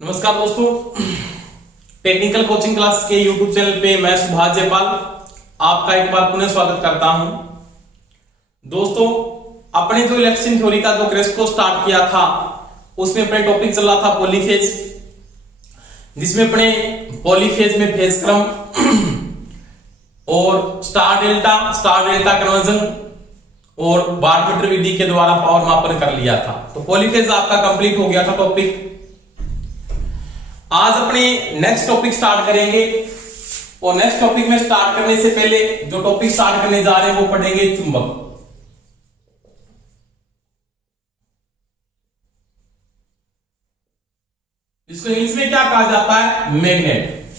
नमस्कार दोस्तों, technical coaching class के YouTube चैनल पे मैं सुभाष जयपाल आपका एक बार पुनः स्वागत करता हूं। दोस्तों, अपने जो इलेक्शन थ्योरी का जो क्रैश को स्टार्ट किया था उसमें अपने टॉपिक चल रहा था पॉलीफेज, जिसमें अपने पॉलीफेज में फेज क्रम और स्टार डेल्टा कन्वर्जन और वाटमीटर विधि के द्वारा पावर मापन कर लिया था। तो पॉलीफेज आपका कंप्लीट हो गया था टॉपिक। आज अपने नेक्स्ट टॉपिक स्टार्ट करेंगे और नेक्स्ट टॉपिक में स्टार्ट करने से पहले जो टॉपिक स्टार्ट करने जा रहे हैं वो पढ़ेंगे चुंबक। इसको इंग्लिश में क्या कहा जाता है? मैग्नेट।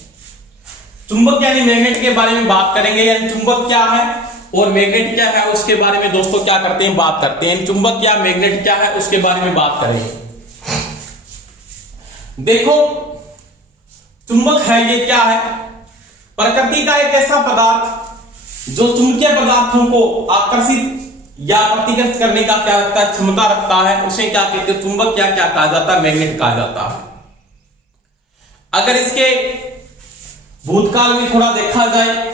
चुंबक यानी मैग्नेट के बारे में बात करेंगे, यानी चुंबक क्या है और मैग्नेट क्या है उसके बारे में दोस्तों क्या करते हैं, बात करते हैं। चुंबक क्या मैग्नेट क्या है उसके बारे में बात करेंगे। देखो, चुंबक है ये क्या है? प्रकृति का एक ऐसा पदार्थ जो चुंबकीय पदार्थों को आकर्षित या प्रतिकृत करने का क्या रखता है, क्षमता रखता है, उसे क्या कहते हैं? चुंबक क्या क्या कहा जाता है? मैग्नेट कहा जाता है। अगर इसके भूतकाल में थोड़ा देखा जाए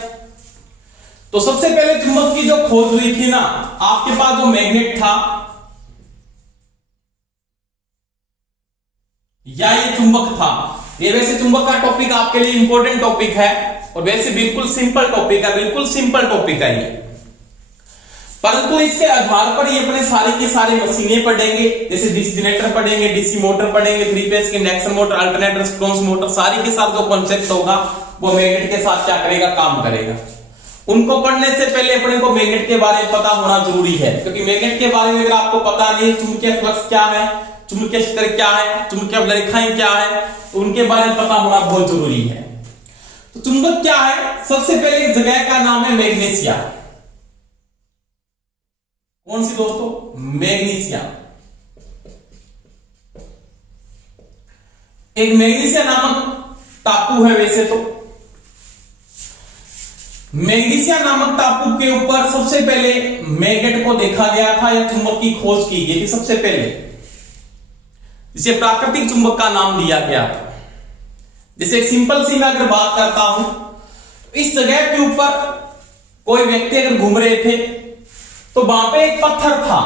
तो सबसे पहले चुंबक की जो खोज हुई थी ना, आपके पास जो मैग्नेट था या ये चुंबक था, ये वैसे चुंबक का टॉपिक आपके लिए इंपॉर्टेंट टॉपिक है और वैसे बिल्कुल सिंपल टॉपिक है, बिल्कुल सिंपल टॉपिक है ये। परंतु इसके आधार पर ये अपने सारी की सारी मशीनें पढ़ेंगे, जैसे डीसी जनरेटर पढ़ेंगे, डीसी मोटर पढ़ेंगे, 3 फेज के induction motor, alternator, synchronous motor, सारी के साथ जो कॉन्सेप्ट होगा वो मैग्नेट के साथ क्या करेगा, काम करेगा। उनको पढ़ने से पहले अपने को मैग्नेट के बारे में पता होना जरूरी है, क्योंकि मैग्नेट के बारे में अगर आपको पता नहीं, चुंबकीय फ्लक्स क्या है, चुंबकीय क्षेत्र क्या है, चुंबकीय रेखाएं क्या है, तो उनके बारे में पता होना बहुत जरूरी है। तो चुंबक क्या है? सबसे पहले जगह का नाम है मैग्नीशिया। कौन सी दोस्तों? मैग्नीशिया। एक मैग्नीशिया नामक टापू है। वैसे तो मैग्नीशिया नामक टापू के ऊपर सबसे पहले मैग्नेट को देखा गया था या चुंबक की खोज की गई थी सबसे पहले, जिसे प्राकृतिक चुंबक का नाम दिया गया था। जैसे एक सिंपल सी मैं अगर बात करता हूं, इस जगह के ऊपर कोई व्यक्ति अगर घूम रहे थे तो वहां पे एक पत्थर था।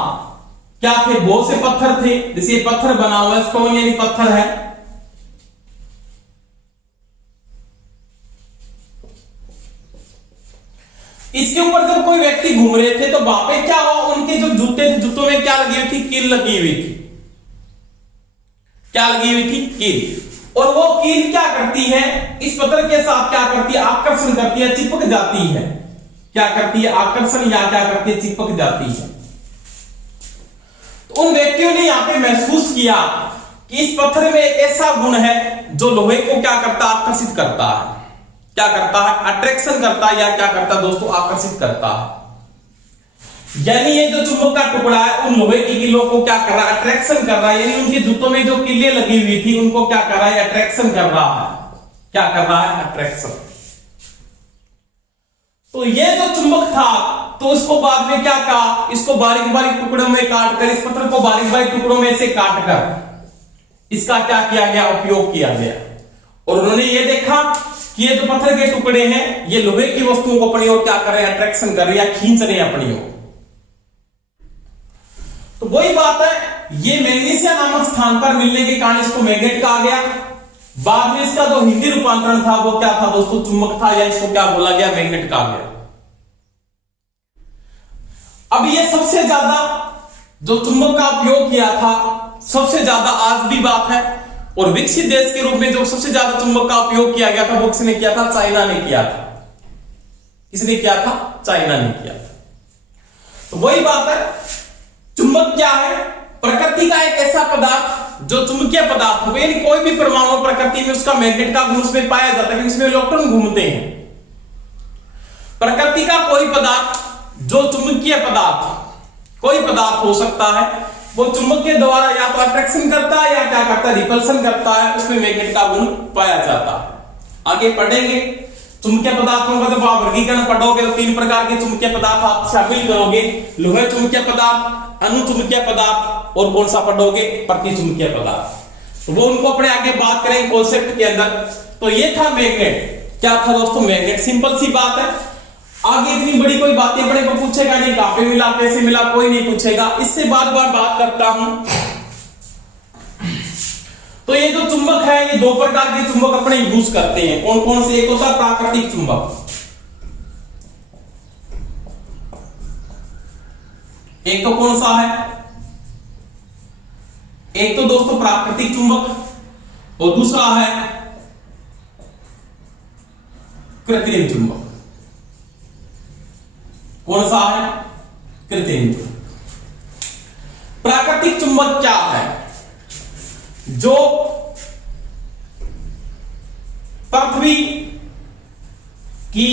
क्या थे? बहुत से पत्थर थे। जैसे ये पत्थर बना हुआ है, स्टोन यानी पत्थर है। इसके ऊपर जब कोई व्यक्ति घूम रहे थे तो वहां पे क्या हुआ, उनके जो जूते थे, जूतों में क्या लगी हुई थी? कील लगी हुई थी। क्या लगी हुई थी? कील। और वो कील क्या करती है? इस पत्थर के साथ क्या करती है? आकर्षण करती है, चिपक जाती है। क्या करती है? आकर्षण या क्या करती है? चिपक जाती है। तो उन व्यक्तियों ने यहां पे महसूस किया कि इस पत्थर में एक ऐसा गुण है जो लोहे को क्या करता है? आकर्षित करता है। क्या करता है? अट्रैक्शन करता है या क्या करता है दोस्तों? आकर्षित करता है। यानी ये जो चुंबक का टुकड़ा है उन लोहे की कीलों को क्या कर रहा है? अट्रैक्शन कर रहा है। यानी उनके जूतों में जो कीलें लगी हुई थी उनको क्या कर रहा है? अट्रैक्शन कर रहा है। क्या कर रहा है? अट्रैक्शन। तो ये जो चुंबक था तो इसको बाद में क्या कहा? इसको बारीक बारीक टुकड़ों में काट कर, इस पत्थर को बारीक बारीक टुकड़ों में से काट कर इसका क्या किया गया? उपयोग किया गया। और उन्होंने ये देखा कि ये जो पत्थर के टुकड़े हैं ये लोहे की वस्तुओं को अपनी ओर क्या कर रहे हैं? अट्रैक्शन कर रहे हैं या खींच रहे हैं अपनी ओर। तो वही बात है, ये मैग्नीशिया नामक स्थान पर मिलने के कारण इसको मैग्नेट कहा गया। बाद में इसका जो हिंदी रूपांतरण था वो क्या था दोस्तों? चुंबक था, या इसको क्या बोला गया? मैग्नेट कहा गया। अब ये सबसे ज्यादा जो चुंबक का उपयोग किया था, सबसे ज्यादा आज भी बात है, और विकसित देश के रूप में जो सबसे ज्यादा चुंबक का उपयोग किया गया था वो किसने किया था? चाइना ने किया था। किसने किया था? चाइना ने किया था। तो वही बात है, चुंबक क्या है? प्रकृति का एक ऐसा पदार्थ जो चुंबकीय पदार्थ हो, यानी कोई भी परमाणु प्रकृति में उसका मैग्नेट का गुण उसमें पाया जाता है, इसमें इलेक्ट्रॉन घूमते हैं। प्रकृति का कोई पदार्थ जो चुंबकीय पदार्थ, कोई पदार्थ हो सकता है, वो चुंबक के द्वारा या तो अट्रैक्शन करता है या क्या करता है? रिपल्शन करता है, उसमें मैग्नेट का गुण पाया जाता है। आगे पढ़ेंगे चुंबकीय पदार्थों का जब आप वर्गीकरण पढ़ोगे तो 3 प्रकार के चुंबकीय पदार्थ आप शामिल करोगे। लोहे चुंबकीय पदार्थ, अणु चुंबकीय पदार्थ और कौन सा पढ़ोगे? प्रतिचुंबकीय पदार्थ। तो वो उनको अपने आगे बात करेंगे कॉन्सेप्ट के अंदर। तो ये था मैग्नेट। क्या था दोस्तों? मैग्नेट। सिंपल सी बात है। आगे इतनी बड़ी कोई बातें अपने को पूछेगा नहीं, कहां पे मिला, कैसे मिला, कोई नहीं पूछेगा। इससे बार बार बात करता हूं। तो ये जो चुंबक है, ये दो प्रकार के चुंबक अपने यूज करते हैं। कौन कौन से? एक होता है प्राकृतिक चुंबक, एक तो कौन सा है? एक तो दोस्तों प्राकृतिक चुंबक और दूसरा है कृत्रिम चुंबक। कौन सा है? कृत्रिम चुंबक। प्राकृतिक चुंबक क्या है? जो पृथ्वी की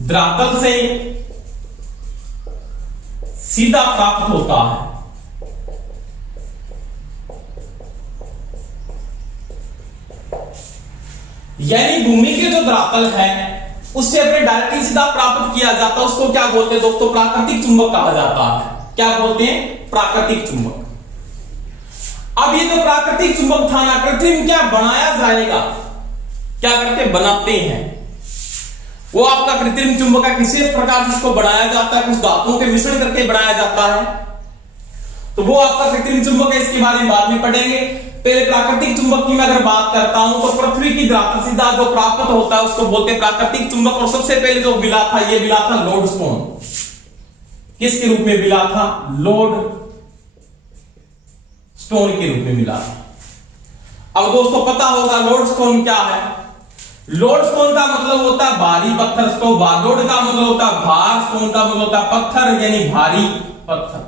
धरातल से सीधा प्राप्त होता है। यानी भूमि के जो धरातल है उससे अपने डायरेक्टली सीधा प्राप्त किया जाता है, उसको क्या बोलते हैं दोस्तों? प्राकृतिक चुंबक कहा जाता है। क्या बोलते हैं? प्राकृतिक चुंबक। अब ये जो प्राकृतिक चुंबक था ना, कृत्रिम क्या बनाया जाएगा? क्या करते? बनाते हैं। वो आपका कृत्रिम चुंबक का विशेष प्रकार से इसको बनाया जाता है, कुछ धातुओं के मिश्रण करके बनाया जाता है। तो वो आपका कृत्रिम चुंबक है, इसके बारे में बाद में पढ़ेंगे। पहले प्राकृतिक चुंबक की मैं अगर बात करता हूं तो पृथ्वी की धरातल सीधा जो प्राप्त होता है उसको बोलते हैं प्राकृतिक चुंबक। और सबसे पहले जो मिला था, ये मिला था लोडस्टोन। किसके रूप में मिला था? लोड स्टोन के रूप में मिला था। अब दोस्तों पता होगा लोडस्टोन क्या है? लोडस्टोन का मतलब होता है भारी पत्थर। लोड का मतलब होता है भार, स्टोन का मतलब होता है पत्थर, यानी भारी पत्थर।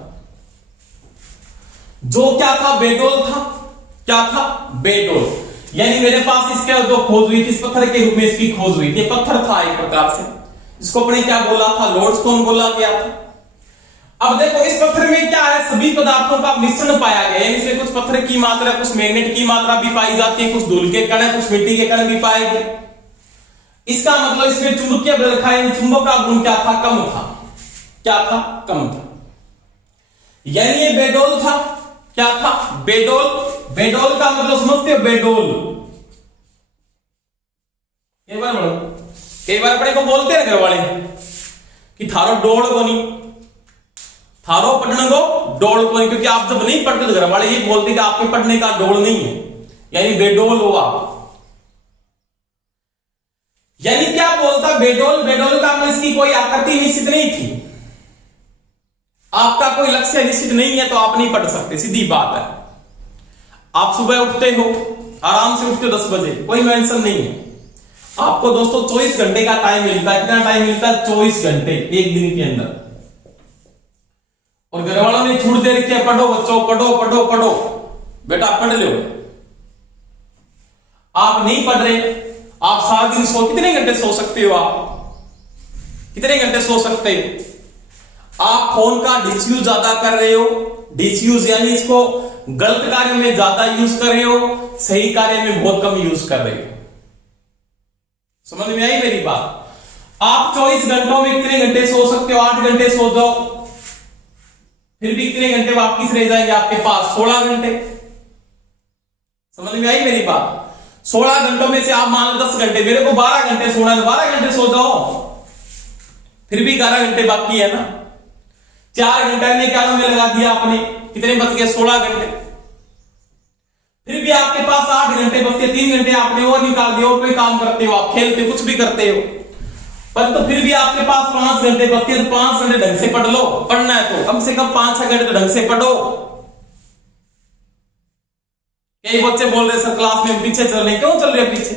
जो क्या था? बेडोल था। क्या था? बेडोल। यानी मेरे पास इसके जो खोज हुई थी, इस पत्थर के रूप में इसकी खोज हुई थी। पत्थर था एक प्रकार से, इसको अपने क्या बोला था? लोडस्टोन बोला गया था। अब देखो इस पत्थर में क्या है? सभी पदार्थों का मिश्रण पाया गया है। इसमें कुछ पत्थर की मात्रा, कुछ मैग्नेट की मात्रा भी पाई जाती है, कुछ धूल के कण, कुछ मिट्टी के कण भी पाए गए। इसका मतलब इसमें चुंबकीय बल रखा है, चुंबक का गुण क्या था? कम था। क्या था? कम था। यानी ये बेडोल था। क्या था? बेडोल। बेडोल का मतलब समझते हो? बेडोल कई बार अपने को बोलते हैं घर वाले कि थारो डोल कोनी, थारो पढ़ने को डोल कोनी। क्योंकि आप जब नहीं पढ़ते तो घर वाले ये बोलते कि आपके पढ़ने का डोल नहीं है, यानी बेडोल हो आप। यानी क्या बोलता? बेडोल। बेडोल का मतलब इसकी कोई आकृति निश्चित नहीं थी। आपका कोई लक्ष्य निश्चित नहीं है तो आप नहीं पढ़ सकते, सीधी बात है। आप सुबह उठते हो, आराम से उठते हो 10 बजे, कोई मेंशन नहीं है। आपको दोस्तों 24 घंटे का टाइम मिलता है। कितना टाइम मिलता है? 24 घंटे एक दिन के अंदर। और घर वालों ने छूट दे रखी है, पढ़ो बच्चों, पढ़ो पढ़ो पढ़ो, बेटा पढ़ लो। आप नहीं पढ़ रहे। आप सारा दिन कितने घंटे सो सकते हो? आप कितने घंटे सो सकते हो? आप फोन का डिसयूज ज्यादा कर रहे हो। डिसयूज यानी इसको गलत कार्य में ज्यादा यूज कर रहे हो, सही कार्य में बहुत कम यूज कर रहे हो। समझ में आई मेरी बात? आप 24 घंटों में कितने घंटे सो सकते हो? 8 घंटे सो जाओ, फिर भी कितने घंटे वापिस रह जाएंगे आपके पास? 16 घंटे। समझ में आई मेरी बात? 16 घंटों में से आप मान लो 10 घंटे, मेरे को 12 घंटे सोना है, 12 घंटे सो जाओ, फिर भी 11 घंटे बाकी है ना। 4 घंटे ने क्या में लगा दिया आपने, कितने बच गए? 16 घंटे। फिर भी आपके पास 8 घंटे बचते, 3 घंटे आपने और निकाल दिए, और कोई काम करते हो, आप खेलते हो, कुछ भी करते हो, पर तो फिर भी आपके पास 5 घंटे बचते, तो 5 घंटे ढंग से पढ़ लो। पढ़ना है तो कम से कम 5-6 घंटे तो ढंग से पढ़ो। कई बच्चे बोल रहे सर क्लास में पीछे चल रहे, क्यों चल रहे पीछे?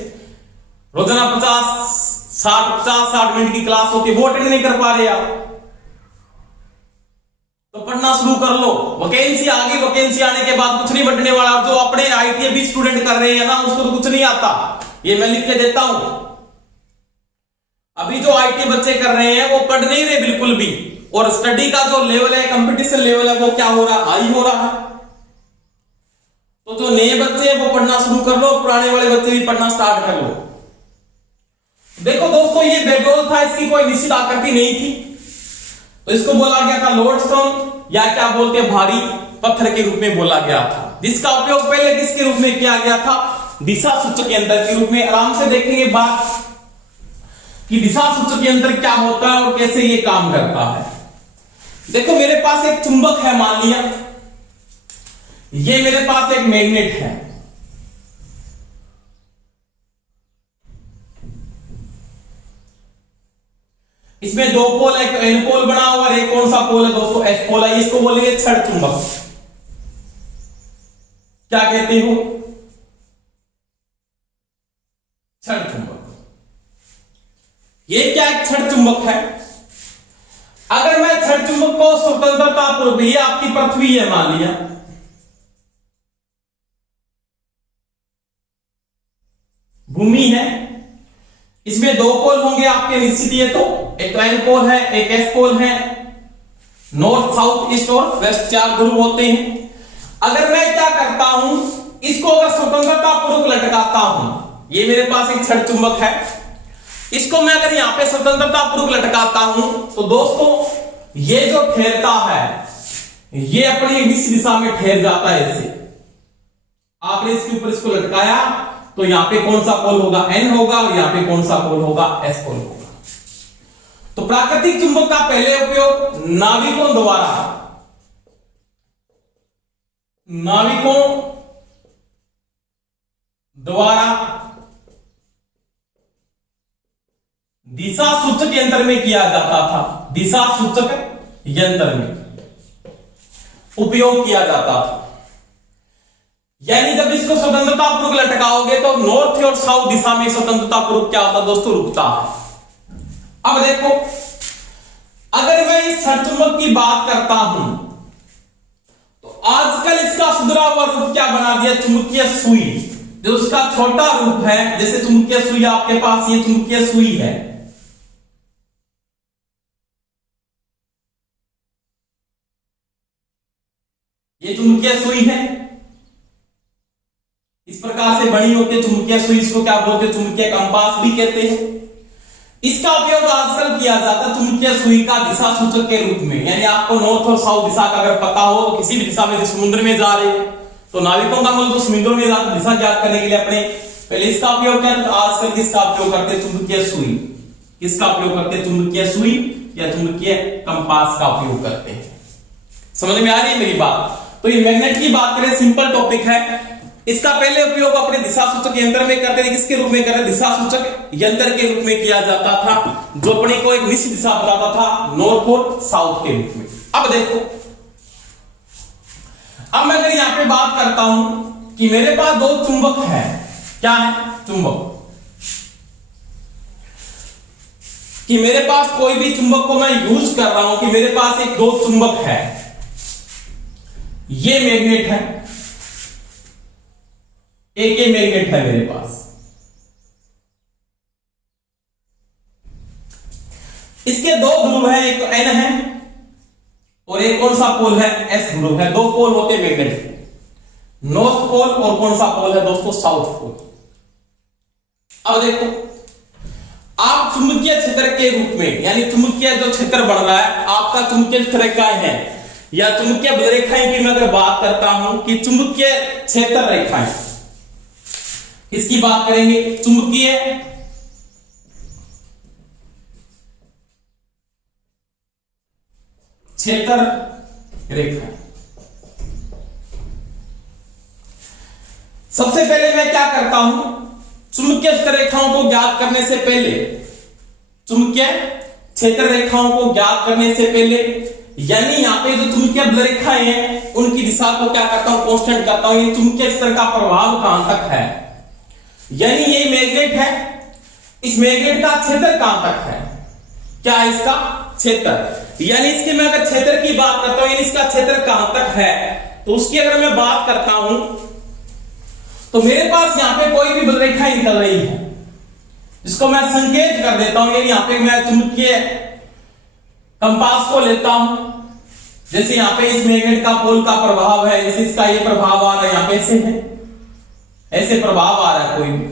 रोजाना 50-60 मिनट की क्लास होती है, वो अटेंड नहीं कर पा रहे आप, तो पढ़ना शुरू कर लो। वैकेंसी आ गई, वैकेंसी आने के बाद कुछ नहीं बढ़ने वाला। जो अपने आईटीआई भी स्टूडेंट कर रहे हैं ना, उसको तो कुछ नहीं आता, ये मैं लिख के देता हूं। अभी जो आईटीआई बच्चे कर रहे हैं वो पढ़ नहीं रहे बिल्कुल भी, और स्टडी का जो लेवल है, कंपटीशन लेवल है, वो क्या हो रहा? हाई हो रहा है। तो जो नए बच्चे हैं वो पढ़ना शुरू कर लो, पुराने वाले बच्चे भी पढ़ना स्टार्ट कर लो। देखो दोस्तों, ये बेडोल था, इसकी कोई निश्चित आकृति नहीं थी, तो इसको बोला गया था लोडस्टोन, या क्या बोलते हैं? भारी पत्थर के रूप में बोला गया था, जिसका उपयोग पहले किसके रूप में किया गया था? दिशा सूचक यंत्र के रूप में। आराम से देखेंगे बात कि दिशा सूचक यंत्र क्या होता है और कैसे ये काम करता है। देखो मेरे पास एक चुंबक है, मान लिया ये मेरे पास एक मैग्नेट है। इसमें दो पोल है, एक एन पोल बना हुआ है, एक कौन सा पोल है दोस्तों? एस पोल है। इसको बोलेंगे छड़ चुंबक। क्या कहते हो? छड़ चुंबक। ये क्या एक छड़ चुंबक है? अगर मैं छड़ चुंबक को स्वतंत्रता पूर्वक, ये आपकी पृथ्वी है मान लिया, भूमि है, इसमें दो पोल होंगे आपके निश्चित, ये तो एक एन पोल है, एक एस पोल है, नॉर्थ साउथ ईस्ट और वेस्ट चार ध्रुव होते हैं। अगर मैं क्या करता हूं, इसको अगर स्वतंत्रता पूर्वक लटकाता हूं, ये मेरे पास एक छड़ चुंबक है, इसको मैं अगर यहां पे स्वतंत्रता पूर्वक लटकाता हूं तो दोस्तों ये जो ठहरता है ये अपनी इस दिशा में ठहर जाता है। ऐसे आपने इसके ऊपर इसको लटकाया तो यहां पे कौन सा पोल होगा? एन होगा, और यहां पे कौन सा पोल होगा? एस पोल होगा। तो प्राकृतिक चुंबक का पहले उपयोग नाविकों द्वारा दिशा सूचक यंत्र में किया जाता था। दिशा सूचक यंत्र में उपयोग किया जाता था। यानी जब इसको स्वतंत्रता पूर्वक लटकाओगे तो नॉर्थ और साउथ दिशा में स्वतंत्रता पूर्वक क्या होता दोस्तों? रुकता है। अब देखो अगर मैं इस छड़ चुंबक की बात करता हूं तो आजकल इसका सुधरा हुआ रूप क्या बना दिया? चुंबकीय सुई। जो उसका छोटा रूप है, जैसे चुंबकीय सुई आपके पास, ये चुंबकीय सुई है, ये चुंबकीय सुई है, इस प्रकार से बनी होती है चुंबकीय सुई। इसको क्या बोलते हैं? चुंबकीय कंपास भी कहते हैं। इसका उपयोग आजकल किया जाता है चुंबकीय सुई का दिशा सूचक के रूप में। यानी आपको नॉर्थ और साउथ दिशा का अगर पता हो तो किसी भी दिशा में, समुद्र में जा रहे तो नाविकों का मतलब तो समुद्र में जाकर दिशा ज्ञात करने के लिए अपने पहले इसका उपयोग किया, तो आजकल किसका उपयोग करते हैं? चुंबकीय सुई। किसका उपयोग करते हैं? चुंबकीय सुई या चुंबकीय कंपास का उपयोग करते हैं। समझ में आ रही है मेरी बात? तो ये मैग्नेट की बात करें, सिंपल टॉपिक है। इसका पहले उपयोग अपने दिशा सूचक यंत्र में करते थे। किसके रूप में करते? दिशा सूचक यंत्र के रूप में किया जाता था, जो अपने को एक निश्चित दिशा बताता था, नॉर्थ और साउथ के रूप में। अब देखो, अब मैं अगर यहां पे बात करता हूं कि मेरे पास दो चुंबक है। क्या है? चुंबक। कि मेरे पास कोई भी चुंबक को मैं यूज कर रहा हूं कि मेरे पास एक दो चुंबक है, ये मैग्नेट है, एक ये मैग्नेट है मेरे पास। इसके दो ध्रुव है, एक तो एन है और एक कौन सा पोल है? एस ध्रुव है। दो पोल होते हैं मैग्नेट के, नॉर्थ पोल और कौन सा पोल है दोस्तों? South pole. अब देखो, आप चुंबकीय क्षेत्र के रूप में, यानी चुंबकीय जो क्षेत्र बन रहा है आपका, चुंबकीय क्षेत्र क्या है या चुंबकीय रेखाएं की मैं अगर बात करता हूं कि चुंबकीय क्षेत्र रेखाएं, इसकी बात करेंगे चुंबकीय क्षेत्र रेखा। सबसे पहले मैं क्या करता हूं? चुंबकीय क्षेत्र रेखाओं को ज्ञात करने से पहले, चुंबकीय क्षेत्र रेखाओं को ज्ञात करने से पहले, यानी यहां पे जो चुंबकीय रेखाएं हैं उनकी दिशा को क्या करता हूं? कांस्टेंट करता हूं। ये चुंबकीय क्षेत्र का प्रभाव कहां तक है, यानी ये मैग्नेट है, इस मैग्नेट का क्षेत्र कहां तक है? क्या है इसका क्षेत्र? यानी इसके मैं अगर क्षेत्र की बात करता हूं, यानी इसका क्षेत्र कहां तक है, तो उसकी अगर मैं बात करता हूं तो मेरे पास यहां पे कोई भी रेखा निकल रही है, जिसको मैं संकेत कर देता हूं। यानी यहां पे मैं चुंबकीय कंपास को लेता हूं, जैसे यहां पे इस मैग्नेट का पोल का प्रभाव है, जैसे इसका ये प्रभाव आ रहा है, यहां पे ऐसे है, ऐसे प्रभाव आ रहा है कोई भी,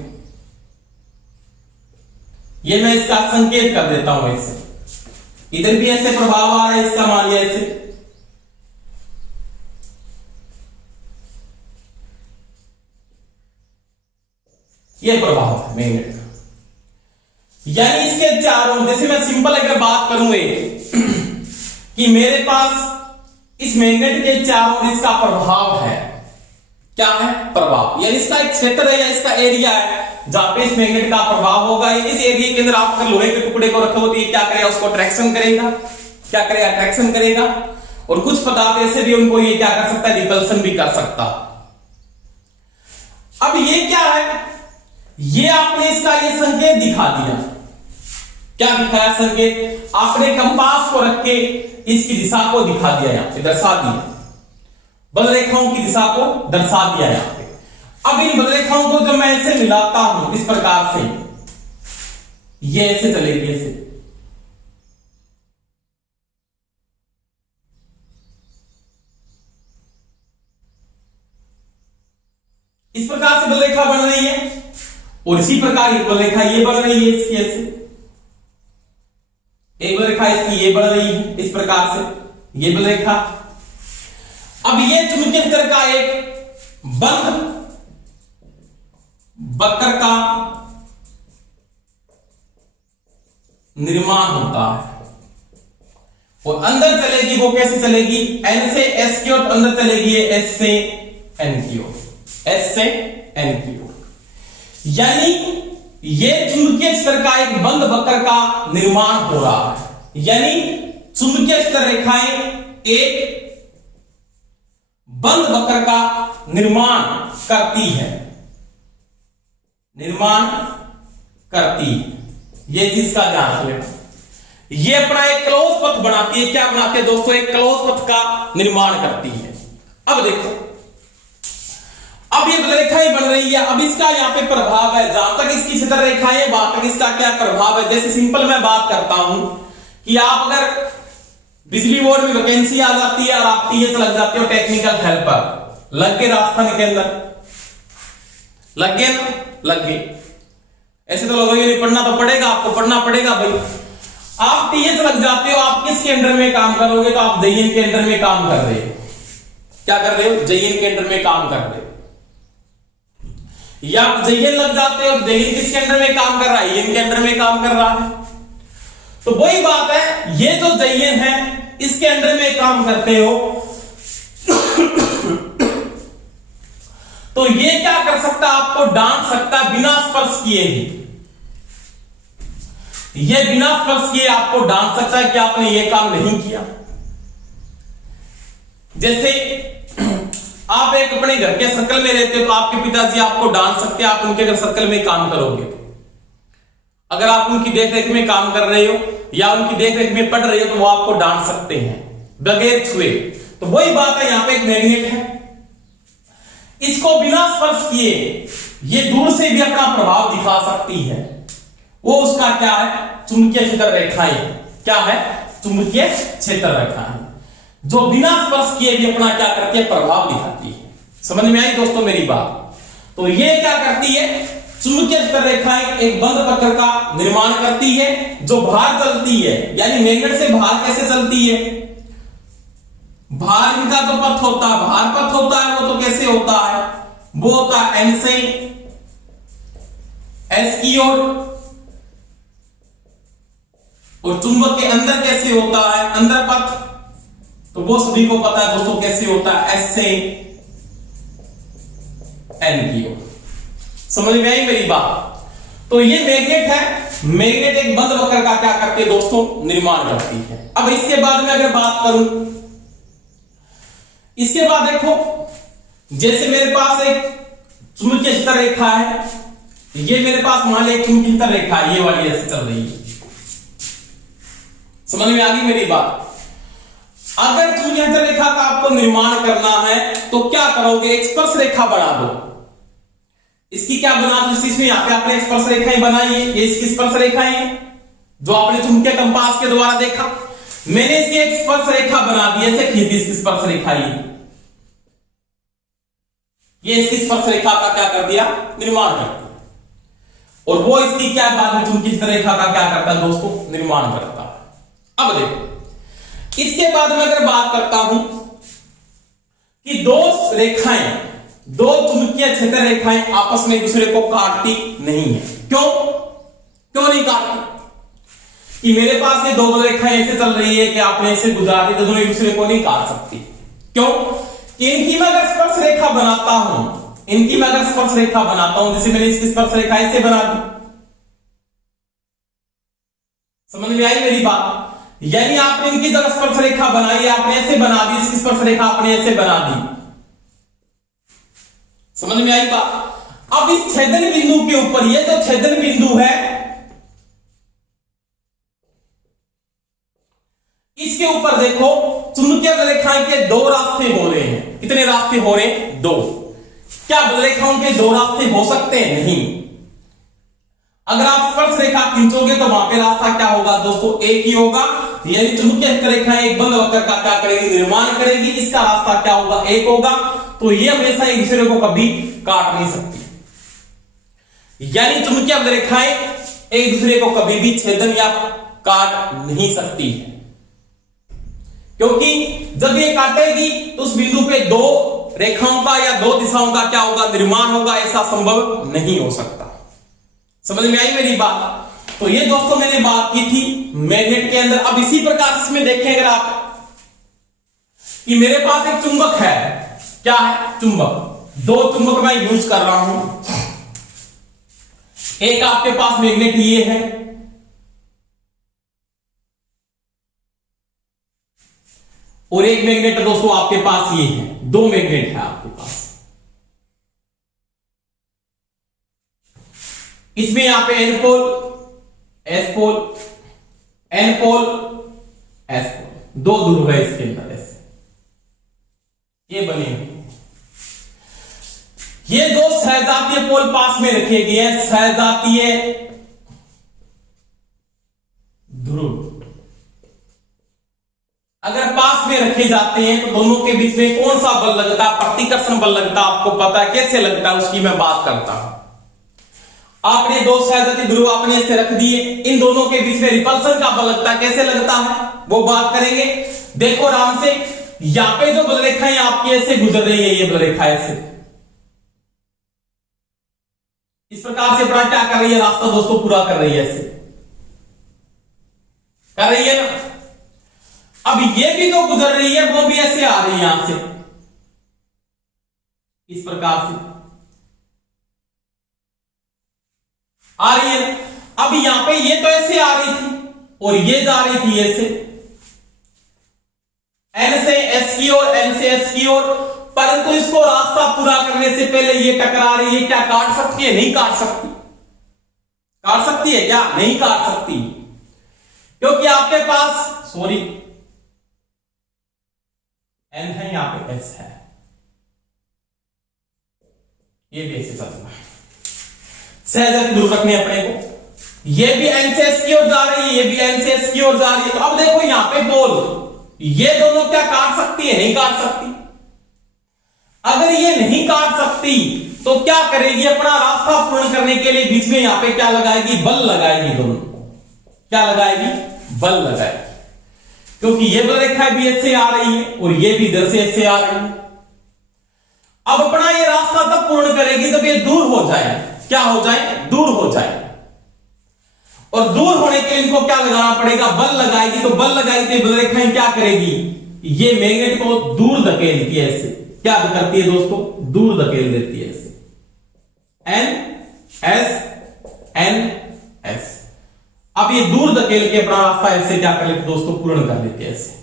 ये मैं इसका संकेत कर देता हूं। ऐसे इधर भी ऐसे प्रभाव आ रहा है, इसका मान लिया ऐसे, ये प्रभाव है मैग्नेट का। यानी इसके चारों, जैसे मैं सिंपल अगर बात करूं एक कि मेरे पास इस मैग्नेट के चारों इसका प्रभाव है, क्या है प्रभाव, यानी इसका एक क्षेत्र है या इसका एरिया है जहां पे इस मैग्नेट का प्रभाव होगा। इस एरिया के अंदर आप अगर लोहे के टुकड़े को रखो तो ये क्या करेगा, उसको अट्रैक्शन करेगा, क्या करेगा अट्रैक्शन करेगा। और कुछ पदार्थ ऐसे भी उनको ये क्या कर सकता है, रिपल्सन भी कर सकता। अब ये क्या है, ये आपने इसका ये संकेत दिखा दिया, क्या दिखाया संकेत, आपने कंपास को रख के इसकी दिशा को दिखा दिया, यहां पे दर्शा दिया, बल रेखाओं की दिशा को दर्शा दिया यहां पे। अब इन बल रेखाओं को जब मैं ऐसे मिलाता हूं इस प्रकार से, ये ऐसे चलेगी, ऐसे इस प्रकार से बल रेखा बन रही है और इसी प्रकार एक बल रेखा ये बन रही है इसकी, ऐसे एक बल रेखा इसकी ये बन रही है इस प्रकार से, ये बल रेखा। अब ये चुंबकीय क्षेत्र का एक बंद वक्र का निर्माण होता है और अंदर चलेगी, वो कैसे चलेगी, एन से एस की ओर अंदर चलेगी, एस से एन की ओर, एस से एन की ओर। यानी ये चुंबकीय क्षेत्र का एक बंद वक्र का निर्माण हो रहा है, यानी चुंबकीय क्षेत्र रेखाएं एक बंद वक्र का निर्माण करती है, निर्माण करती है। ये चीज का ध्यान रखना, ये अपना एक क्लोज पथ बनाती है, क्या बनाती है दोस्तों, एक क्लोज पथ का निर्माण करती है। अब देखो, अब ये रेखाएं बन रही है, अब इसका यहां पे प्रभाव है, जहां तक इसकी क्षेत्र रेखाएं वहां तक इसका क्या प्रभाव है। जैसे सिंपल मैं बात करता हूं कि आप अगर बिजली बोर्ड में वैकेंसी आ जाती है और आप टीएच लग जाते हो, टेक्निकल हेल्पर लग गए राजस्थान के अंदर, लग गए ना, लग गए। ऐसे तो लोगों ये पढ़ना तो पड़ेगा, आपको पढ़ना पड़ेगा भाई। आप टीएच लग जाते हो, आप किसके अंडर में काम करोगे, तो आप जेईएन के अंडर में काम कर रहे हो, क्या कर रहे हो, जेईएन के अंडर में काम कर रहे हो। या आप जेईएन लग जाते हो, जेईएन किसके अंडर में काम कर रहा है, ईएन के अंडर में काम कर रहा है। तो वही बात है, ये जो जेईएन है इसके अंडर में काम करते हो तो ये क्या कर सकता है, आपको डांट सकता है बिना स्पर्श किए ही, ये बिना स्पर्श किए आपको डांट सकता है कि आपने ये काम नहीं किया। जैसे आप एक अपने घर के सर्कल में रहते हो तो आपके पिताजी आपको डांट सकते हैं, आप उनके घर सर्कल में काम करोगे। अगर आप उनकी देखरेख में काम कर रहे हो या उनकी देखरेख में पढ़ रहे हो तो वो आपको डांट सकते हैं बगैर छुए। तो वही बात है, यहां पे एक मैग्नेट है, इसको बिना स्पर्श किए ये दूर से भी अपना प्रभाव दिखा सकती है। वो उसका क्या है, चुंबकीय क्षेत्र रेखाएं, क्या है, चुंबकीय क्षेत्र रेखाएं जो बिना स्पर्श किए भी अपना क्या करती है, प्रभाव दिखाती है। समझ में आई दोस्तों मेरी बात। तो ये क्या करती है, चुंबकीय क्षेत्र रेखाएं एक बंद वक्र का निर्माण करती है जो बाहर चलती है, यानी मैग्नेट से बाहर कैसे चलती है, बाहर इनका तो पथ होता है, बाहर पथ होता है, वो तो कैसे होता है, वो होता है एन से एस की ओर, और चुंबक के अंदर कैसे होता है, अंदर पथ, तो वो सभी को पता है दोस्तों कैसे होता है, एस से एन की ओर। समझ में आई मेरी बात। तो ये मैग्नेट है, मैग्नेट एक बंद वक्र का क्या करती है दोस्तों, निर्माण करती है। अब इसके बाद में अगर बात करूं, इसके बाद देखो, जैसे मेरे पास एक चुंबकीय क्षेत्र रेखा है, ये मेरे पास मान लो एक चुंबकीय क्षेत्र रेखा है, ये वाली ऐसे चल रही है। समझ में आ गई मेरी बात। अगर चुंबकीय क्षेत्र रेखा का आपको निर्माण करना है तो क्या करोगे, एक स्पर्श रेखा बना दो। इसकी क्या बना दो, इसमें यहां पे आपने स्पर्श रेखाएं बनाई है, ये इसकी स्पर्श रेखाएं हैं जो आपने चुंबकीय कंपास के द्वारा देखा। मैंने इसकी एक स्पर्श रेखा बना दी, ऐसे खींच दी इसकी स्पर्श रेखा, ये इसकी स्पर्श रेखा का क्या कर दिया, निर्माण कर दिया। और वो इसकी क्या बाद में चुंबकीय क्षेत्र रेखा का क्या करता है दोस्तों, निर्माण करता है। अब देखो, इसके बाद में अगर बात करता हूं कि दो रेखाएं दो चुंबकीय क्षेत्र रेखाएं आपस में एक दूसरे को काटती नहीं है। क्यों नहीं काटती? कि मेरे पास ये दो रेखाएं ऐसे चल रही है कि आपने ऐसे गुजार दी तो दोनों एक दूसरे को नहीं काट सकती। क्यों? कि इनकी मैं अगर स्पर्श रेखा बनाता हूं, जैसे मैंने इसकी स्पर्श रेखा ऐसे बना दी, समझ में आई मेरी बात? यानी आपने इनकी जगह स्पर्श रेखा बनाई, आपने ऐसे बना दी, इसकी स्पर्श रेखा आपने ऐसे बना दी, समझ में आई बात? अब इस छेदन बिंदु के ऊपर, ये जो छेदन बिंदु है, इसके ऊपर देखो चुंबकीय बलरेखाएं के दो रास्ते हो रहे हैं। कितने रास्ते हो रहे हैं? दो। क्या बलरेखाओं के दो रास्ते हो सकते हैं? नहीं। अगर आप स्पर्श रेखा खींचोगे तो वहां पे रास्ता क्या होगा दोस्तों? एक ही होगा। यानी चुंबकीय रेखाएं एक बंद वक्र का क्या करेगी? निर्माण करेगी। इसका रास्ता क्या होगा? एक होगा। तो ये हमेशा एक दूसरे को कभी काट नहीं सकती। यानी चुंबकीय बलरेखाएं एक दूसरे को कभी भी छेदन या काट नहीं सकती है, क्योंकि जब ये काटेगी तो उस बिंदु पे दो रेखाओं का या दो दिशाओं का क्या होगा? निर्माण होगा। ऐसा संभव नहीं हो सकता। समझ में आई मेरी बात? तो ये दोस्तों मैंने बात की थी मैग्नेट के अंदर। अब इसी प्रकार इसमें देखें अगर आप कि मेरे पास एक चुंबक है, क्या है? चुंबक। दो चुंबक मैं यूज कर रहा हूं। एक आपके पास मैग्नेट ये है, और एक मैग्नेट दोस्तों आपके पास ये है। दो मैग्नेट है आपके पास। इसमें यहां पे N pole, S pole, N pole, S pole, दो ध्रुव है इसके अंदर। ऐसे ये बने हुए, ये दो सहजातीय पोल पास में रखे गए हैं। सहजातीय ध्रुव अगर पास में रखे जाते हैं तो दोनों के बीच में कौन सा बल लगता है? प्रतिकर्षण बल लगता है। आपको पता है कैसे लगता है, उसकी मैं बात करता हूं। आपने दो सहजातीय ध्रुव आपने ऐसे रख दिए, इन दोनों के बीच में रिपल्सन का बल लगता है। कैसे लगता है वो बात करेंगे। देखो आराम से, यहां पे जो बल रेखाएं आपकी ऐसे गुजर रही है, ये बल रेखा ऐसे इस प्रकार से अपना क्या कर रही है? रास्ता दोस्तों पूरा कर रही है, ऐसे कर रही है ना। अब ये भी तो गुजर रही है, वो भी ऐसे आ रही है यहां से, इस प्रकार से आ रही है। अब यहां पे ये तो ऐसे आ रही थी और ये जा रही थी ऐसे, एन से एस की ओर, एन से एस की ओर, परंतु इसको रास्ता पूरा करने से पहले ये टकरा रही है। क्या काट सकती है? नहीं काट सकती। काट सकती है क्या? नहीं काट सकती, क्योंकि आपके पास सॉरी एन है, यहां पे एस है, ये भी ऐसे चलना है। सहजातीय ध्रुव रखने अपने को, ये भी एन से एस की ओर जा रही है, ये भी एन से एस की ओर जा रही है। तो अब देखो यहां पे पोल, ये दोनों क्या काट सकती है? नहीं काट सकती। अगर ये नहीं काट सकती तो क्या करेगी? अपना रास्ता पूर्ण करने के लिए बीच में यहां पे क्या लगाएगी? बल लगाएगी। दोनों क्या लगाएगी? बल लगाएगी, क्योंकि ये बल रेखा भी ऐसे आ रही है और ये भी इधर से ऐसे आ रही है। अब अपना ये रास्ता तब पूर्ण करेगी जब ये दूर हो जाए। क्या हो जाए? दूर हो जाए। और दूर होने के लिए इनको क्या लगाना पड़ेगा? बल लगाएगी। तो बल लगाएगी तो बल रेखाएं क्या करेगी? ये मैग्नेट को दूर धकेलती है ऐसे। क्या करती है दोस्तों? दूर धकेल देती है ऐसे। N S N S. अब ये दूर धकेल के अपना रास्ता ऐसे क्या कर लेते दोस्तों? पूर्ण कर लेते हैं ऐसे।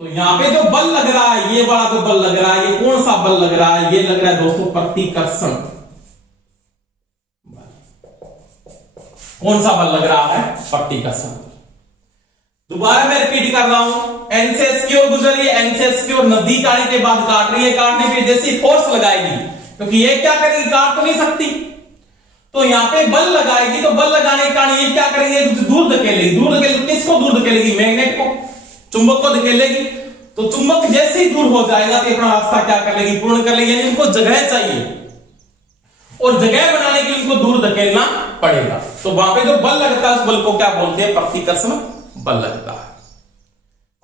तो यहां पे जो बल लग रहा है, ये वाला जो बल लग रहा है, ये कौन सा बल लग रहा है? ये लग रहा है दोस्तों प्रतिकर्षण। कौन सा बल लग रहा है? प्रतिकर्षण। दोबारा मैं रिपीट कर रहा हूं, एन से एस की ओर गुजर रही है, एन से एस की ओर नजदीक आने के बाद काट रही है। काटने पे जैसी फोर्स लगाएगी, क्योंकि ये क्या करेगी? काट तो नहीं सकती, तो यहां पे बल लगाएगी। तो बल लगाने के कारण ये क्या करेंगे? दूर धकेलेगी। दूर धकेलेगी, किसको दूर धकेलेगी? मैग्नेट को, चुंबक को धकेलेगी। तो चुंबक जैसे ही दूर हो जाएगा तो अपना रास्ता क्या कर लेगी? पूर्ण कर लेगी। यानी इनको जगह चाहिए, और जगह बनाने के लिए इनको दूर धकेलना पड़ेगा। तो वहां पे जो बल लगता है उस बल को क्या बोलते हैं? प्रतिकर्षण बल लगता है।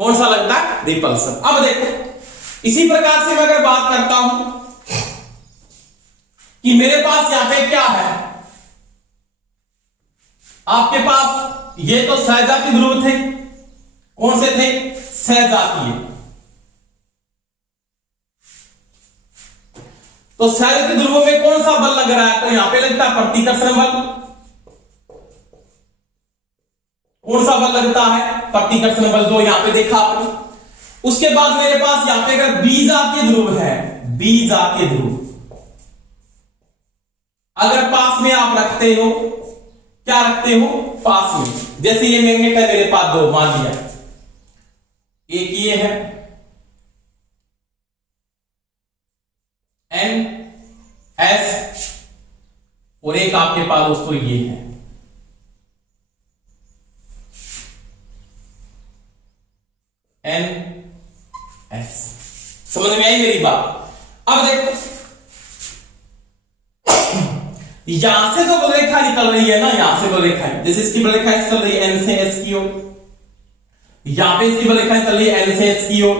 कौन सा लगता है? रिपल्सन। अब देखो, इसी प्रकार से मैं अगर बात करता हूं कि मेरे पास यहां पे क्या है, आपके पास ये तो सहजातीय ध्रुव थे। कौन से थे? सहजातीय। तो सहजातीय ध्रुवों में कौन सा बल लग रहा है? तो यहां पे लगता है प्रतिकर्षण बल। कौन सा बल लगता है? प्रतिकर्षण बल, जो यहां पे देखा आपने। उसके बाद मेरे पास यहां पे अगर बीजातीय ध्रुव है, बीजातीय ध्रुव अगर पास में आप रखते हो, क्या रखते हो? पास में। जैसे ये मैग्नेट है मेरे पास दो, मान लिया एक ये है एन एस और एक आपके पास दोस्तों ये है एन एस। समझ में आई मेरी बात? अब देखो यहां से जो बलरेखा निकल रही है ना, यहां से बलरेखा है, जैसे इसकी बलरेखा चल रही है एन से एस की ओर, यहां पे इसकी बलरेखा चल रही है एन से एस की ओर।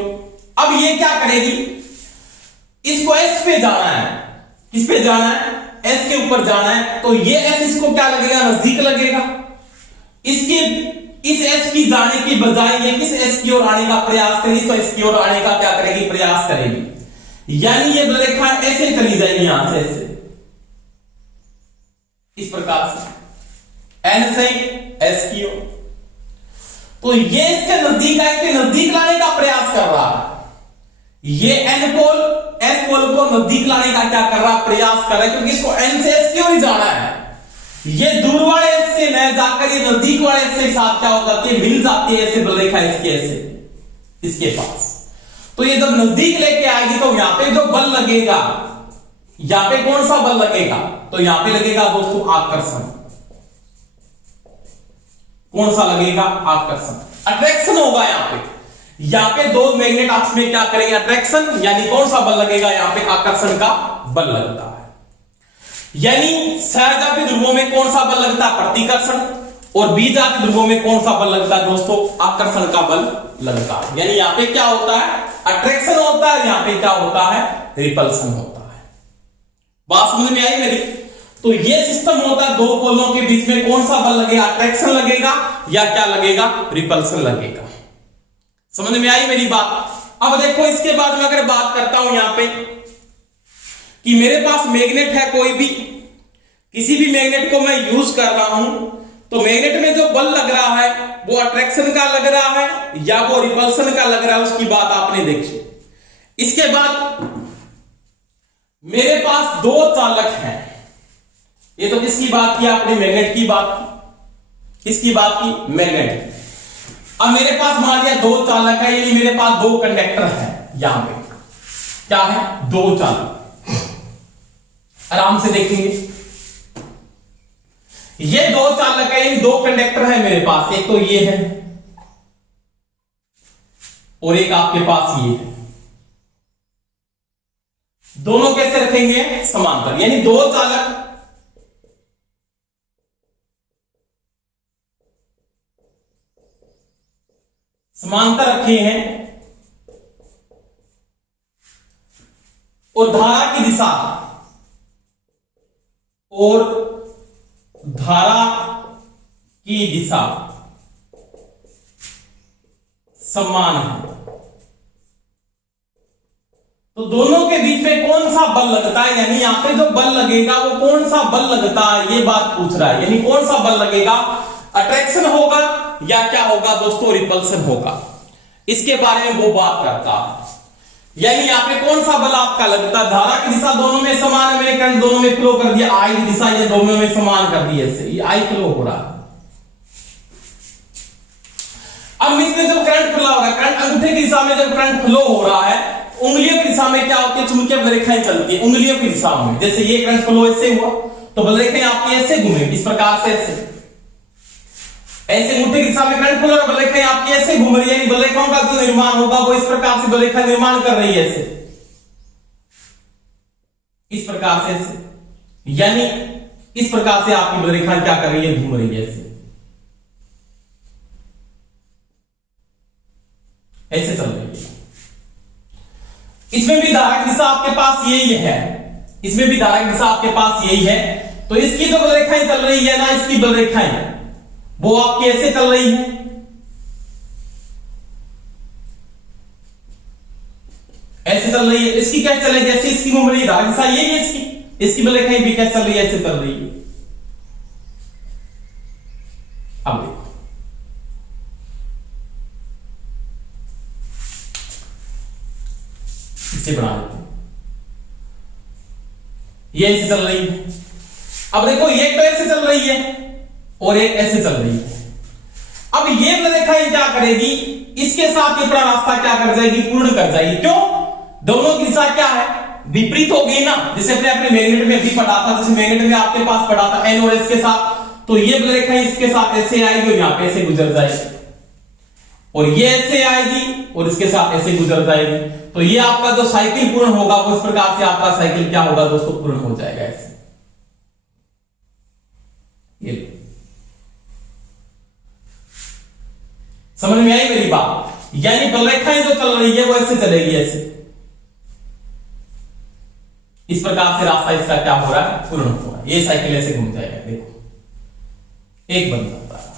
अब ये क्या करेगी? इसको एस पे जाना है। किस पे जाना है? एस के ऊपर जाना है। तो ये एस इसको क्या लगेगा? नजदीक लगेगा। इसके इस एस की जाने की बजाय ये किस एस की ओर आने का प्रयास करेगी? तो एस की ओर आने का क्या करेगी? प्रयास करेगी। यानी ये बलरेखा ऐसे चली जाएगी, यहां से ऐसे, इस प्रकार से एन से एस की ओर। तो ये इसके नजदीक आए, के नजदीक लाने का प्रयास कर रहा है। ये एन पोल एस पोल को नजदीक लाने का क्या कर रहा है? प्रयास कर रहा है, क्योंकि इसको एन से एस की ओर ही जाना है। ये दूर वाले एस से न जाकर ये नजदीक वाले एस से साथ क्या हो जाती है? मिल जाती है ऐसे बलरेखा इसके ऐसे इसके पास। तो ये जब नजदीक लेके आएगी तो यहां पे जो बल लगेगा, यहां पे कौन सा बल लगेगा? तो यहां पे लगेगा दोस्तों आकर्षण। कौन सा लगेगा? आकर्षण, अट्रैक्शन होगा यहां पे। यहां पे दो मैग्नेट आपस में क्या करेंगे? अट्रैक्शन। यानी कौन सा बल लगेगा? यहां पे आकर्षण का बल लगता है। यानी सहजातीय ध्रुवों में कौन सा बल लगता है? प्रतिकर्षण। और बीजातीय ध्रुवों में कौन सा बल लगता है दोस्तों? आकर्षण का बल लगता है। यानी यहां पे क्या होता है? अट्रैक्शन होता है, यहां पे क्या होता है? रिपल्सन होता है। बात समझ में आई मेरी? तो ये सिस्टम होता है, दो पोलों के बीच में कौन सा बल लगेगा? अट्रैक्शन लगेगा या क्या लगेगा? रिपल्सन लगेगा। समझ में आई मेरी बात? अब देखो इसके बाद में अगर बात करता हूं यहां पे कि मेरे पास मैग्नेट है, कोई भी किसी भी मैग्नेट को मैं यूज कर रहा हूं, तो मैग्नेट में जो बल लग रहा है वो अट्रैक्शन का लग रहा है या वो रिपल्सन का लग रहा है, उसकी बात आपने देखी। इसके बाद मेरे पास दो चालक हैं। ये तो किसकी बात की आपने? मैग्नेट की बात की। किसकी बात की? मैग्नेट। अब मेरे पास मान लिया दो चालक है, यानी मेरे पास दो कंडक्टर है। यहां पे क्या है? दो चालक। आराम से देखेंगे, ये दो चालक है, इन दो कंडक्टर है मेरे पास। एक तो ये है और एक आपके पास ये है। दोनों कैसे रखेंगे? समांतर। यानी दो चालक समांतर रखे हैं और धारा की दिशा समान है। तो दोनों के बीच में कौन सा बल लगता है? यानी यहां पे जो बल लगेगा वो कौन सा बल लगता है, ये बात पूछ रहा है। यानी कौन सा बल लगेगा? अट्रैक्शन होगा या क्या होगा दोस्तों? रिपल्सन होगा। इसके बारे में वो बात करता है। यानी यहां पे कौन सा बल आपका लगता है? धारा की दिशा दोनों में समान है, मैंने करंट दोनों में फ्लो कर दिया, आई की दिशा ये दोनों में समान कर दी, ऐसे ये आई फ्लो हो रहा है। अब इसमें जब करंट फ्लो हो रहा है, करंट अंगूठे की दिशा में जब करंट फ्लो हो रहा है, उंगलियों की दिशा में क्या होती है? चुंबकीय बलरेखाएं चलती है उंगलियों की दिशा में। जैसे ये करंट फ्लो ऐसे हुआ तो बलरेखाएं आपकी ऐसे घूमेंगी, इस प्रकार से ऐसे अंगूठे की दिशा में करंट फ्लो और बलरेखाएं आपकी ऐसे घूम रही है। यानी बलरेखाओं का जो निर्माण होगा वो इस प्रकार से बलरेखा निर्माण कर रही है, ऐसे इस प्रकार से ऐसे। यानी इस प्रकार से आपकी बलरेखा क्या कर रही है? घूम रही है, ऐसे चल रही है। इसमें भी धारा की दिशा आपके पास यही है, इसमें भी धारा की दिशा आपके पास यही है। तो इसकी जो बल रेखाएं चल रही है ना, इसकी बल रेखाएं वो आपकी ऐसे चल रही है, ऐसे चल रही है। इसकी क्या चल रही है, जैसे इसकी घूम रही है, धारा की दिशा यही है इसकी बल रेखाएं भी क्या चल रही है, ऐसे चल रही है। अब देखो इसे बना देते हैं, ये ऐसे चल रही है। अब देखो ये तो ऐसे चल रही है और एक ऐसे चल रही है। अब ये रेखाएं क्या करेगी, इसके साथ ये पूरा रास्ता क्या कर जाएगी, पूर्ण कर जाएगी। क्यों, दोनों की दिशा क्या है, विपरीत हो गई ना। जैसे अपने मैग्नेट में भी पढ़ा था, जैसे मैग्नेट में आपके पास पढ़ा था एन और एस के साथ, तो ये रेखा इसके साथ ऐसे आएगी और यहां पे ऐसे गुजर जाएगी, और ये ऐसे आएगी और इसके साथ ऐसे गुजर जाएगी। तो ये आपका जो साइकिल पूर्ण होगा वो इस प्रकार से आपका साइकिल क्या होगा दोस्तों, पूर्ण हो जाएगा ऐसे। ये समझ में आई मेरी बात, यानी बल रेखाएं जो चल रही है वो ऐसे चलेगी, ऐसे इस प्रकार से रास्ता इसका क्या हो रहा है, पूर्ण हो रहा है। ये साइकिल ऐसे घूम जाएगा, देखो एक बन जाता है।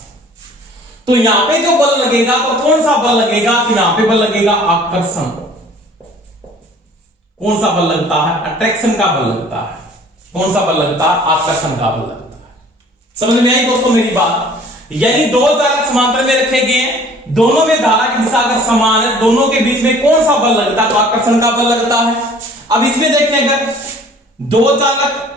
तो यहां पे जो बल लगेगा, तो कौन सा बल लगेगा, तो यहां पे बल लगेगा आकर्षण। कौन सा बल लगता है, अट्रैक्शन का बल लगता है। कौन सा बल लगता है, आकर्षण का बल लगता है। समझ में आई दोस्तों मेरी बात, यानी दो चालक समांतर में रखे गए हैं, दोनों में धारा की दिशा अगर समान है, दोनों के बीच में कौन सा बल लगता है, तो आकर्षण का बल लगता है। अब इसमें देखते हैं, अगर दो चालक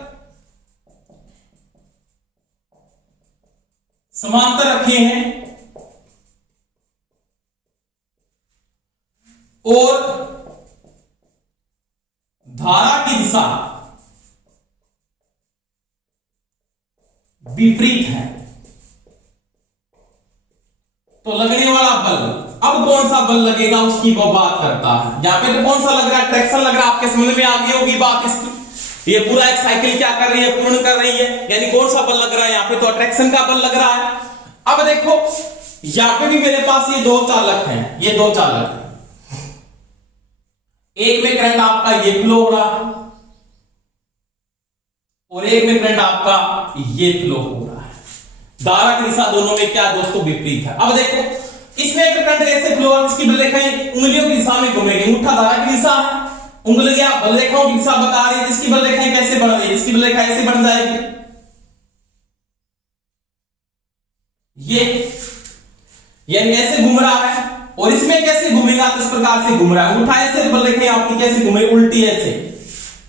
समांतर रखे हैं और धारा की दिशा विपरीत है, तो लगने वाला बल, अब कौन सा बल लगेगा उसकी वो बात करता है। यहां पे तो कौन सा लग रहा है, ट्रैक्शन लग रहा है। आपके समझ में आ गई होगी बात इसकी। ये पूरा एक साइकिल क्या कर रही है, पूर्ण कर रही है, यानी कौन सा बल लग रहा है, यहां पे तो अट्रैक्शन का बल लग रहा है। अब देखो यहां पे भी मेरे पास ये दो चालक हैं, ये दो चालक हैं, एक में करंट आपका ये फ्लो हो रहा है और एक में करंट आपका ये फ्लो हो रहा है। धारा की दिशा दोनों में क्या दोस्तों, विपरीत है। अब देखो इसमें एक करंट ऐसे फ्लो है, इसकी बल रेखाएं उंगलियों की दिशा में घूमेगी। अंगूठा धारा की दिशा है, उंगलियां बल रेखाओं की दिशा बता रही है। इसकी बल रेखाएं कैसे बन रही है, इसकी बल रेखा ऐसे बन जाएगी, ये यानी ऐसे घूम रहा है, और इसमें कैसे घूमेगा, तो इस प्रकार से घूम रहा है। अंगूठा ऐसे, बल रेखाएं आपकी कैसे घूम रही, उल्टी ऐसे।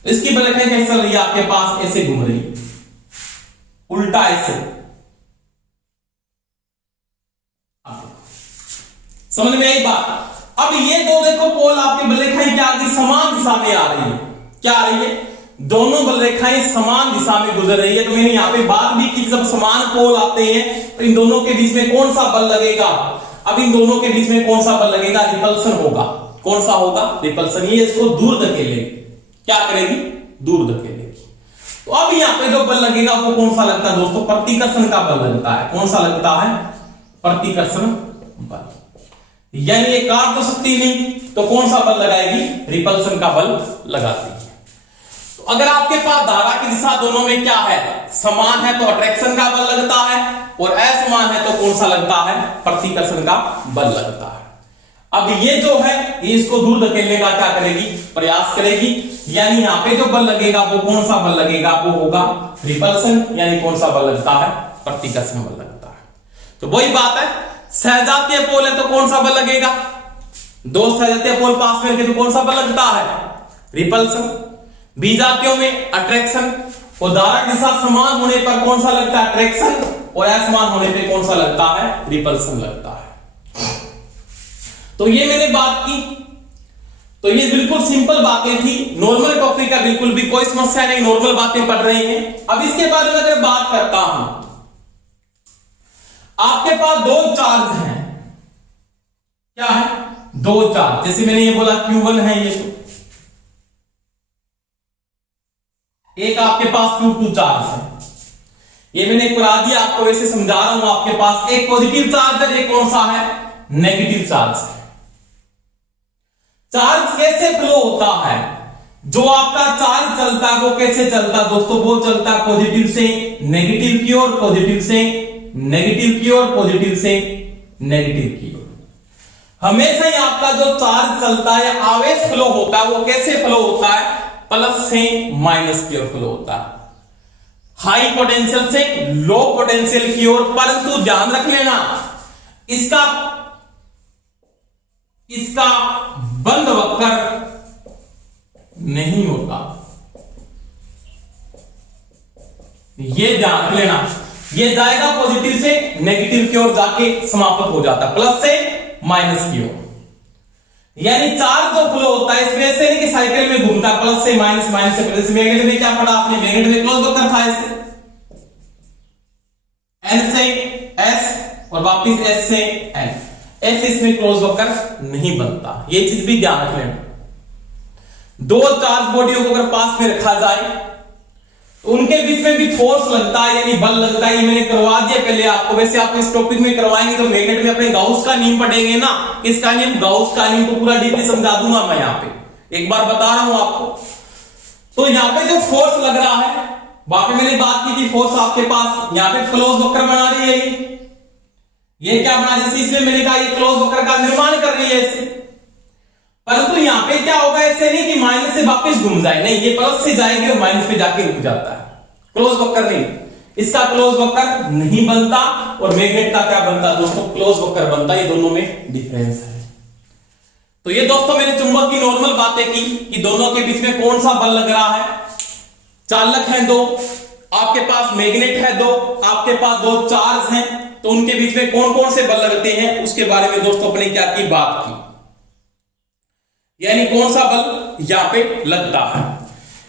इसकी बल रेखाएं कैसे चल रही है, आपके पास ऐसे घूम रही है, उल्टा ऐसे। समझ में आई बात। अब ये दो देखो पोल आपके बल रेखाएं क्या आ, समान दिशा में आ रही है। क्या आ रही है, दोनों बल रेखाएं समान दिशा में गुजर रही है। तो मैंने यहां पे बात भी की, जब समान पोल आते हैं तो इन दोनों के बीच में कौन सा बल लगेगा। अब इन दोनों के बीच में कौन सा बल लगेगा, रिपल्सन होगा। कौन सा होगा, रिपल्सन। ये इसको दूर धकेलेगी, क्या करेगी, दूर धकेलेगी। तो अब यहां पे जो बल लगेगा वो कौन सा लगता है दोस्तों, प्रतिकर्षण का बल लगता है। कौन सा लगता है, प्रतिकर्षण बल। यानी ये काट तो सकती नहीं, तो कौन सा बल लगाएगी, रिपल्सन का बल लगाती है। तो अगर आपके पास धारा की दिशा दोनों में क्या है, समान है, तो अट्रैक्शन का बल लगता है, और असमान है तो कौन सा लगता है, प्रतिकर्षण का बल लगता है। अब ये जो है ये इसको दूर धकेलने का क्या करेगी, प्रयास करेगी। यानी यहां पे जो बल लगेगा वो कौन सा बल लगेगा, वो होगा रिपल्सन। यानी कौन सा बल लगता है, प्रतिकर्षण बल लगता है। तो वही बात है, सहजातीय पोल है तो कौन सा बल लगेगा, दो सहजातीय पोल पास में रखे तो कौन सा बल लगता है, रिपल्सन। बीजातीयों में अट्रैक्शन, और धारा की दिशा समान होने पर कौन सा लगता है, अट्रैक्शन, और असमान होने पर कौन सा लगता है, रिपल्सन लगता है। तो ये मैंने बात की, तो ये बिल्कुल सिंपल बातें थी, नॉर्मल टॉपिक का, बिल्कुल भी कोई समस्या नहीं, नॉर्मल बातें पढ़ रहे हैं। अब इसके बारे में अगर बात करता हूं, आपके पास दो चार्ज हैं, क्या है, दो चार्ज। जैसे मैंने ये बोला Q1 है, ये तो एक आपके पास Q2 चार्ज है। ये मैंने करा दिया आपको, वैसे समझा रहा हूं। आपके पास एक पॉजिटिव चार्ज है, एक कौन सा है, नेगेटिव चार्ज है। चार्ज कैसे फ्लो होता है, जो आपका चार्ज चलता है वो कैसे चलता है दोस्तों, वो चलता है पॉजिटिव से नेगेटिव की ओर, पॉजिटिव से नेगेटिव की ओर, पॉजिटिव से नेगेटिव की ओर। हमेशा ही आपका जो चार्ज चलता है, आवेश फ्लो होता है, वो कैसे फ्लो होता है, प्लस से माइनस की ओर फ्लो होता है, हाई पोटेंशियल से लो पोटेंशियल की ओर। परंतु ध्यान रख लेना, इसका बंद वक्र नहीं होता, ये ध्यान रख लेना। ये जाएगा पॉजिटिव से नेगेटिव की ओर जाके समाप्त हो जाता, प्लस से माइनस की ओर। यानी चार्ज जो फ्लो होता है इसमें ऐसे नहीं कि साइकिल में घूमता है, प्लस से माइनस, माइनस से प्लस। मैग्नेट में क्या पढ़ा आपने, मैग्नेट में क्लोज वक्र था ऐसे, एन से एस और वापिस एस से एन, ऐसे इसमें क्लोज वक्र नहीं बनता, ये चीज भी ध्यान रख लेना। दो चार्ज बॉडियों को अगर पास में रखा जाए तो उनके बीच में भी फोर्स लगता है, यानी बल लगता है। ये मैंने करवा दिया पहले आपको, वैसे आप इस टॉपिक में करवाएंगे तो मैग्नेट में अपने गाउस का नियम पढ़ेंगे ना, किसका नियम, गाउस का नियम, तो पूरा डीपली समझा दूंगा मैं यहाँ पे, एक बार बता रहा हूं आपको। तो यहाँ पे जो फोर्स लग रहा है, वहां पे मैंने बात की थी फोर्स आपके पास, यहाँ पे क्लोज वक्र बना रही है, ये क्या बना, जैसे इसमें मैंने कहा ये क्लोज वक्र का निर्माण कर रही है ऐसे। परंतु यहां पे क्या होगा, ऐसे नहीं कि माइनस से वापस घूम जाए, नहीं, ये प्लस से जाएगी और माइनस पे जाके रुक जाता है, क्लोज वक्र नहीं, इसका क्लोज वक्र नहीं बनता। और मैग्नेट का क्या बनता दोस्तों, क्लोज वक्र बनता, ये दोनों में डिफरेंस है। तो ये दोस्तों मैंने चुंबक की नॉर्मल बातें की कि दोनों के बीच में कौन सा बल लग रहा है। चालक है दो, आपके पास मैग्नेट है दो, आपके पास दो चार्ज हैं, तो उनके बीच में कौन कौन से बल लगते हैं उसके बारे में दोस्तों अपने क्या की बात की, यानी कौन सा बल यहां पे लगता है।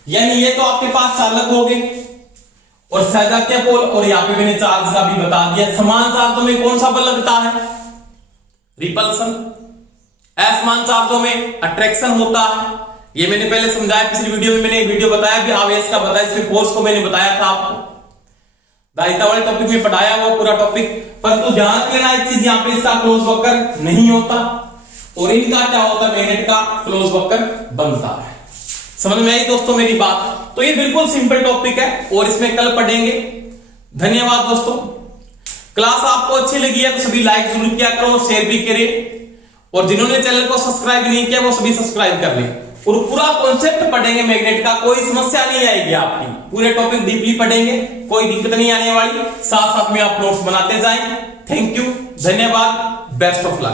यानी ये तो आपके पास चालक हो गए और सजातीय पोल, और यहां पे मैंने चार्ज का भी बता दिया। समान चार्जों में कौन सा बल लगता है, रिपल्सन। असमान चार्जों में अट्रैक्शन होता है, ये मैंने पहले समझाया, पिछली वीडियो में मैंने एक वीडियो बताया भी आवेश का बताया, इसमें फोर्स को मैंने बताया था आपको, दायित्व वाले टॉपिक में पढ़ाया हुआ पूरा टॉपिक। परंतु ध्यान देना एक चीज, यहां पे इसका क्लोज वक्र नहीं होता और इनका क्या होता है, मैग्नेट का क्लोज वक्र बनता है। समझ में आई दोस्तों मेरी बात। तो ये बिल्कुल सिंपल टॉपिक है और इसमें कल पढ़ेंगे। धन्यवाद दोस्तों। क्लास आपको अच्छी लगी है तो सभी लाइक जरूर किया करो और शेयर भी करें, और जिन्होंने चैनल को सब्सक्राइब नहीं किया वो सभी सब्सक्राइब कर लें। और पूरा कॉन्सेप्ट पढ़ेंगे मैग्नेट का, कोई समस्या नहीं आएगी आपकी, पूरे टॉपिक डीपली पढ़ेंगे, कोई दिक्कत नहीं आने वाली। साथ साथ में आप नोट्स बनाते जाएं। थैंक यू, धन्यवाद, बेस्ट ऑफ लक।